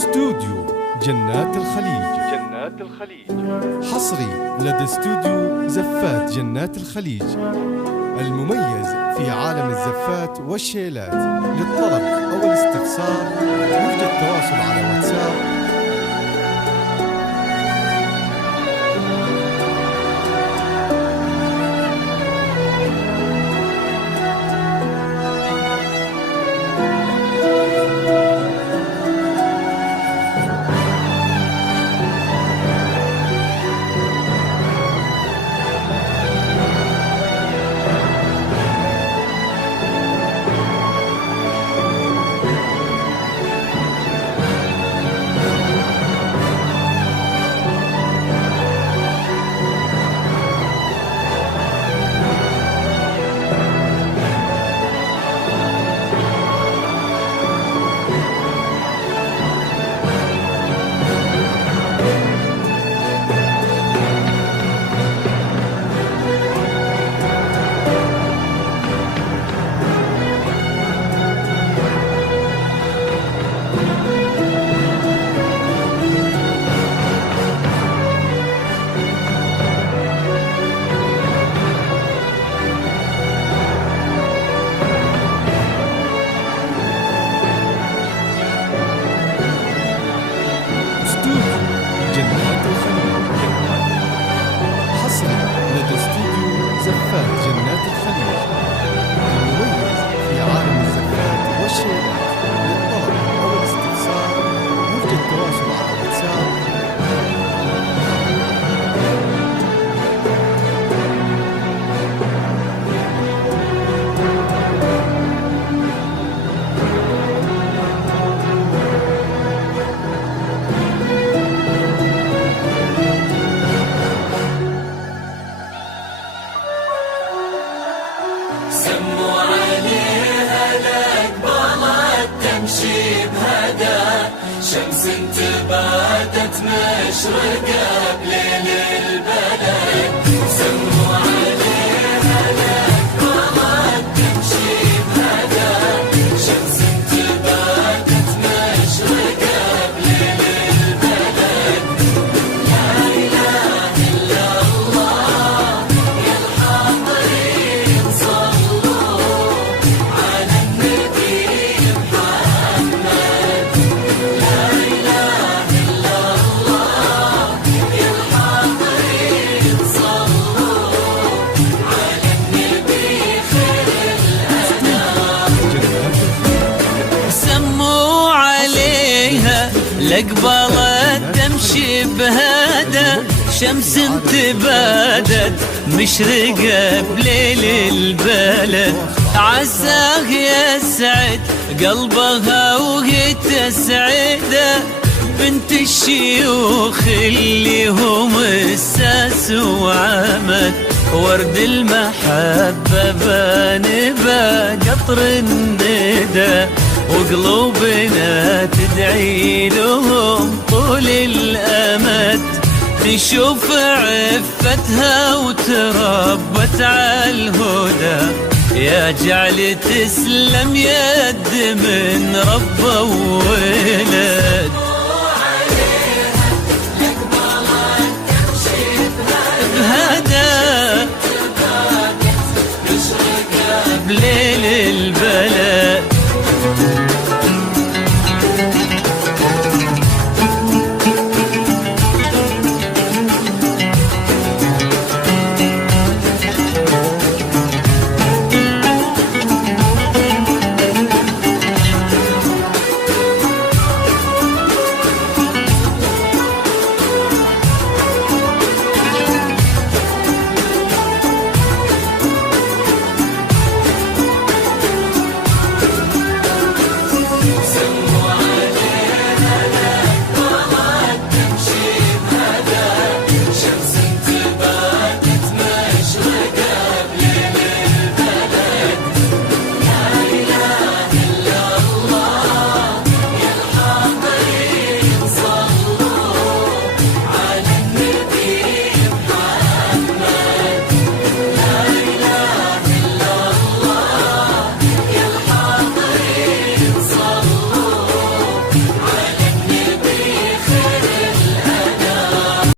استوديو جنات الخليج. حصري لدى استوديو زفات جنات الخليج المميز في عالم الزفات والشيلات. للطلب أو الاستفسار يوجد تواصل على واتساب جنات الخليج. حصري لدى استوديو زفات جنات الخليج المميز في عالم الزفات والشيلات. للطلب أو الاستفسار يوجد التواصل على واتساب سموا عليها لك بلد تمشي بهدى شمس انتباتت مشرقة بليل البلد. سموا عليها لك بلد تمشي بهدى شمس انتباتت مشرقة بليل البلد. لا إله إلا الله يا الحاضرين صلوا على النبي محمد. لا إله إلا الله يا الحاضرين صلوا على النبي خير الأنام. سموا عليها لقبلت تمشي بهدى شمس انتبادت مشرقة بليل البلد. عساه يسعد قلبها وهي تسعده بنت الشيوخ اللي هم الساس وعمد. ورد المحبة بانبا قطر الندى وقلوبنا تدعي لهم طول الأمد. نشوف عفتها وتربت على الهدى يا جعل تسلم يد من ربه